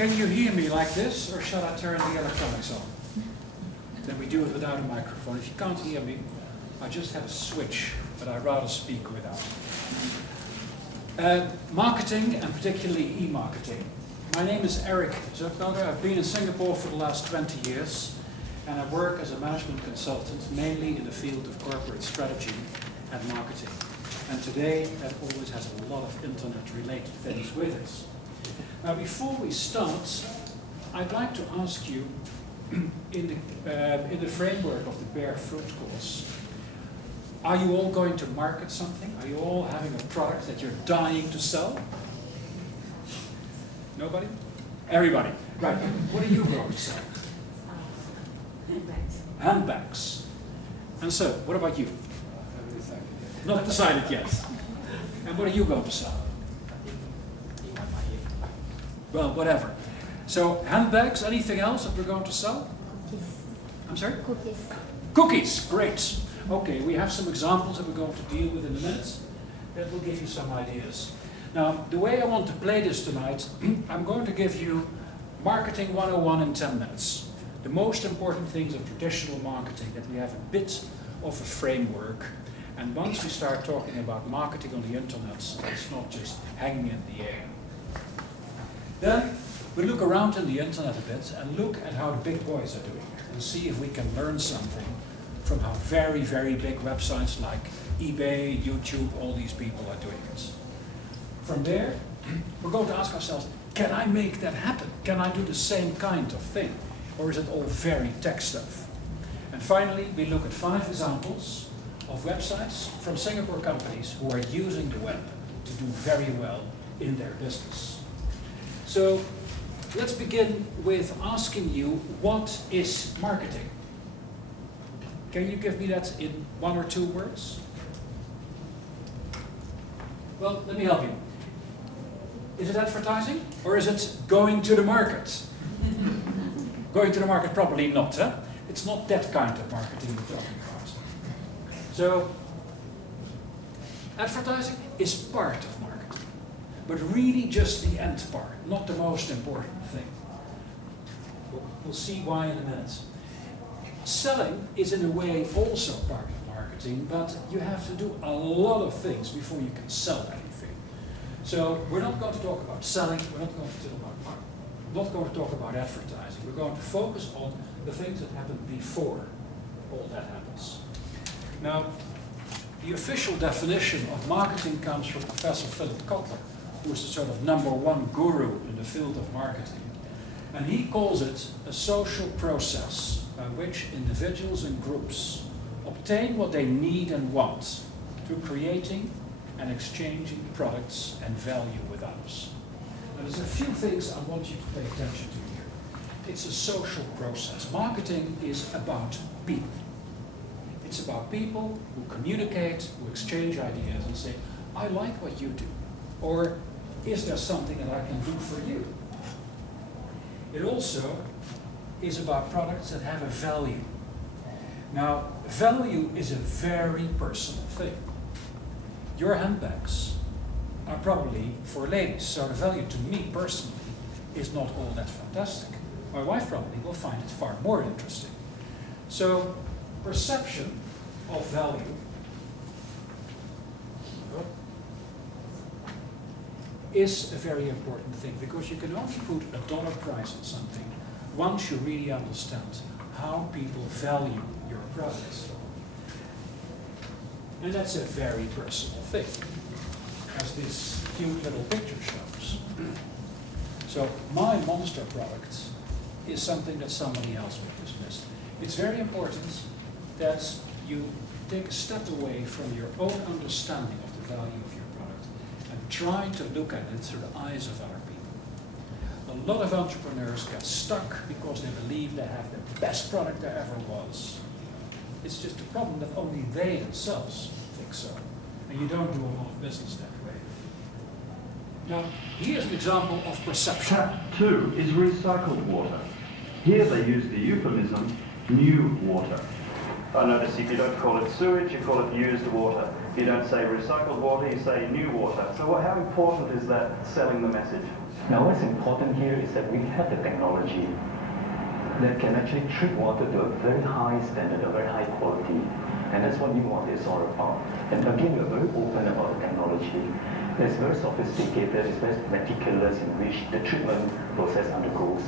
Can you hear me like this, or shall I turn the electronics on? Then we do it without a microphone. If you can't hear me, I just have a switch, but I'd rather speak without. Marketing, and particularly e-marketing. My name is Eric Zoetmulder. I've been in Singapore for the last 20 years, and I work as a management consultant, mainly in the field of corporate strategy and marketing. And today, that always has a lot of internet-related things with it. Now, before we start, I'd like to ask you, in the framework of the Bear Fruit course, are you all going to market something? Are you all having a product that you're dying to sell? Nobody? Everybody. Right. What are you going to sell? Handbags. Handbags. And so, what about you? Not decided yet. And what are you going to sell? Well, whatever. So, handbags, anything else that we're going to sell? Cookies. I'm sorry? Cookies. Cookies, great. Okay, we have some examples that we're going to deal with in a minute. That will give you some ideas. Now, the way I want to play this tonight, I'm going to give you Marketing 101 in 10 minutes. The most important things of traditional marketing, that we have a bit of a framework. And once we start talking about marketing on the internet, it's not just hanging in the air. Then we look around in the internet a bit and look at how the big boys are doing it and see if we can learn something from how very, very big websites like eBay, YouTube, all these people are doing it. From there, we're going to ask ourselves, can I make that happen? Can I do the same kind of thing? Or is it all very tech stuff? And finally, we look at 5 examples of websites from Singapore companies who are using the web to do very well in their business. So let's begin with asking you, what is marketing? Can you give me that in 1 or 2 words? Well, let me help you. Is it advertising, or is it going to the market? Going to the market, probably not, huh? It's not that kind of marketing we're talking about. So, advertising is part of marketing, but really just the end part, not the most important thing. We'll see why in a minute. Selling is in a way also part of marketing, but you have to do a lot of things before you can sell anything. So we're not going to talk about selling, we're not going to talk about advertising. We're going to focus on the things that happen before all that happens. Now, the official definition of marketing comes from Professor Philip Kotler, who is the sort of #1 guru in the field of marketing. And he calls it a social process by which individuals and groups obtain what they need and want through creating and exchanging products and value with others. Now, there's a few things I want you to pay attention to here. It's a social process. Marketing is about people. It's about people who communicate, who exchange ideas and say, I like what you do. Or, is there something that I can do for you? It also is about products that have a value. Now, value is a very personal thing. Your handbags are probably for ladies, so the value to me personally is not all that fantastic. My wife probably will find it far more interesting. So, perception of value is a very important thing, because you can only put a dollar price on something once you really understand how people value your products. And that's a very personal thing, as this cute little picture shows. So my monster product is something that somebody else will dismiss. It's very important that you take a step away from your own understanding of the value of your product and try to look at it through the eyes of other people. A lot of entrepreneurs get stuck because they believe they have the best product there ever was. It's just a problem that only they themselves think so. And you don't do a lot of business that way. Now, here's an example of perception. Tap 2 is recycled water. Here they use the euphemism, new water. I notice if you don't call it sewage, you call it used water. If you don't say recycled water, you say new water. So how important is that selling the message? Now what's important here is that we have the technology that can actually treat water to a very high standard, a very high quality. And that's what new water is all about. And again, we're very open about the technology. It's very sophisticated, it's very meticulous in which the treatment process undergoes.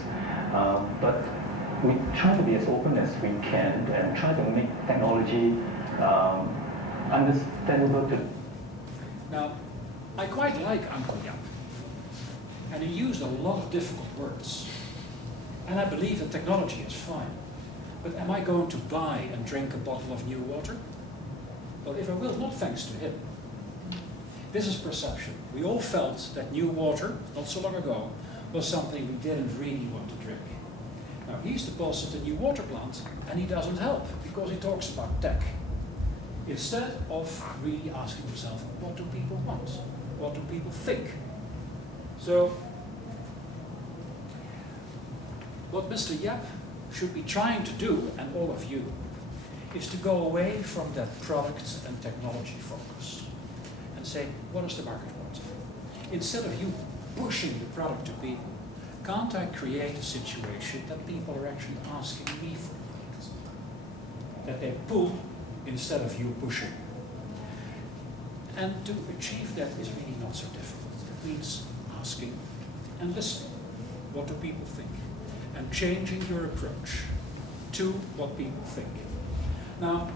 But we try to be as open as we can and try to make technology understandable to. Now, I quite like Uncle Jaap. And he used a lot of difficult words. And I believe that technology is fine. But am I going to buy and drink a bottle of new water? Well, if I will, not thanks to him. This is perception. We all felt that new water, not so long ago, was something we didn't really want to drink. Now, he's the boss of the new water plant, and he doesn't help, because he talks about tech. Instead of really asking himself, what do people want? What do people think? So, what Mr. Jaap should be trying to do, and all of you, is to go away from that product and technology focus and say, what does the market want? Instead of you pushing the product to people, can't I create a situation that people are actually asking me for a product? That they pull instead of you pushing. And to achieve that is really not so difficult. It means asking and listening. What do people think? And changing your approach to what people think. Now,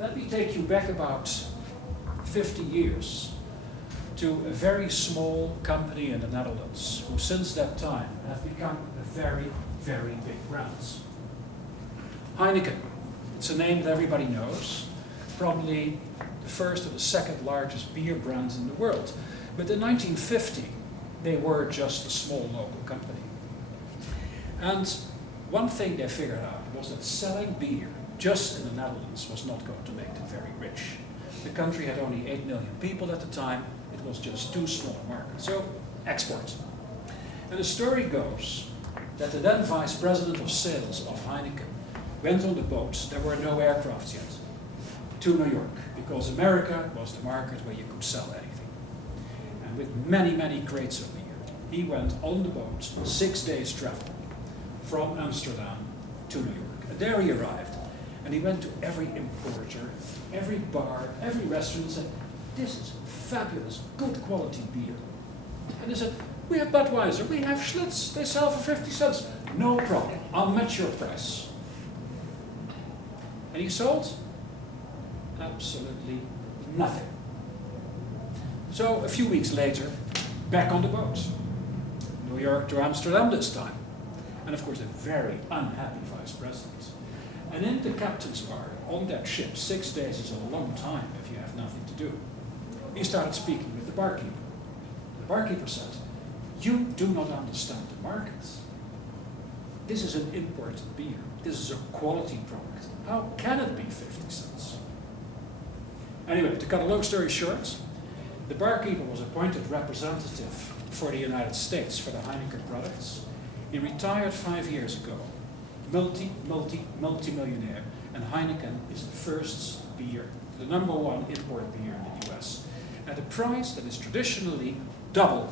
let me take you back about 50 years to a very small company in the Netherlands, who since that time have become a very, very big brand. Heineken. It's a name that everybody knows. Probably the first or the second largest beer brand in the world. But in 1950, they were just a small local company. And one thing they figured out was that selling beer just in the Netherlands was not going to make them very rich. The country had only 8 million people at the time. It was just too small a market. So, export. And the story goes that the then vice president of sales of Heineken went on the boat, there were no aircrafts yet, to New York, because America was the market where you could sell anything. And with many, many crates of beer, he went on the boat, 6 days travel, from Amsterdam to New York. And there he arrived, and he went to every importer, every bar, every restaurant, and said, this is fabulous, good quality beer. And they said, we have Budweiser, we have Schlitz, they sell for 50 cents. No problem, I'll match your price. And he sold absolutely nothing. So a few weeks later, back on the boat. New York to Amsterdam this time. And of course a very unhappy vice president. And in the captain's bar, on that ship, 6 days is a long time if you have nothing to do. He started speaking with the barkeeper. The barkeeper said, you do not understand the markets. This is an imported beer. This is a quality product. How can it be 50 cents? Anyway, to cut a long story short, the barkeeper was appointed representative for the United States for the Heineken products. He retired 5 years ago. Multi-millionaire. And Heineken is the first beer, the #1 import beer in the US. At a price that is traditionally double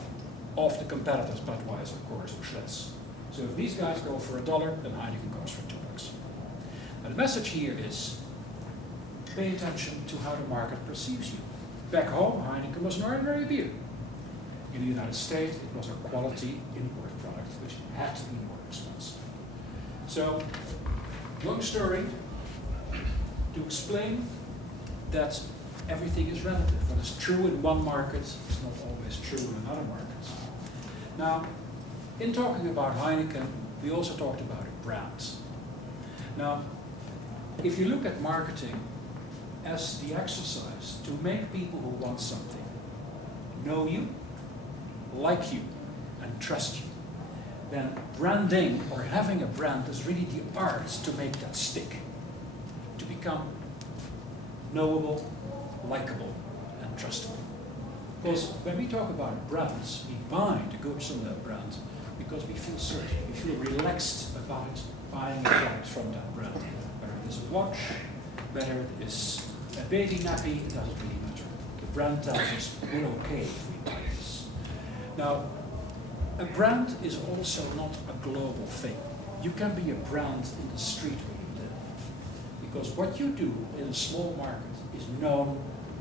of the competitors, Budweiser, Coors, or Schlitz. So if these guys go for $1, then Heineken goes for $2. Now the message here is, pay attention to how the market perceives you. Back home, Heineken was an ordinary beer. In the United States, it was a quality import product, which had to be more expensive. So, long story, to explain that everything is relative. What is true in one market is not always true in another market. Now, in talking about Heineken, we also talked about a brand. Now, if you look at marketing as the exercise to make people who want something know you, like you, and trust you, then branding or having a brand is really the art to make that stick, to become knowable, likable, and trustable. Because when we talk about brands, we buy the goods on that brand because we feel certain, we feel relaxed about buying a product from that brand. Whether it is a watch, whether it is a baby nappy, it doesn't really matter. The brand tells us we're okay if we buy this. Now, a brand is also not a global thing. You can be a brand in the street where you live. Because what you do in a small market is known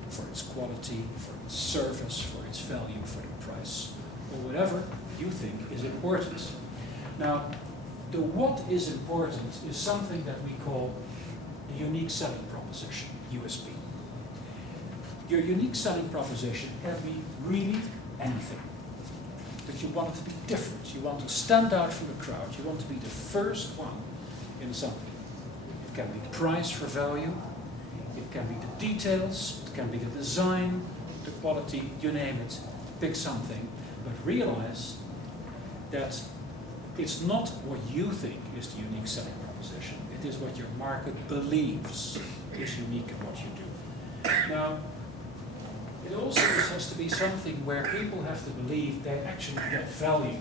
for its quality, for its service, for its value, for the price, or whatever you think is important. Now, the what is important is something that we call the unique selling proposition, USP. Your unique selling proposition can be really anything. That you want it to be different, you want to stand out from the crowd, you want to be the first one in something. It can be the price for value, it can be the details, it can be the design, the quality, you name it, pick something, but realize that it's not what you think is the unique selling proposition, it is what your market believes is unique in what you do. Now, it also has to be something where people have to believe they actually get value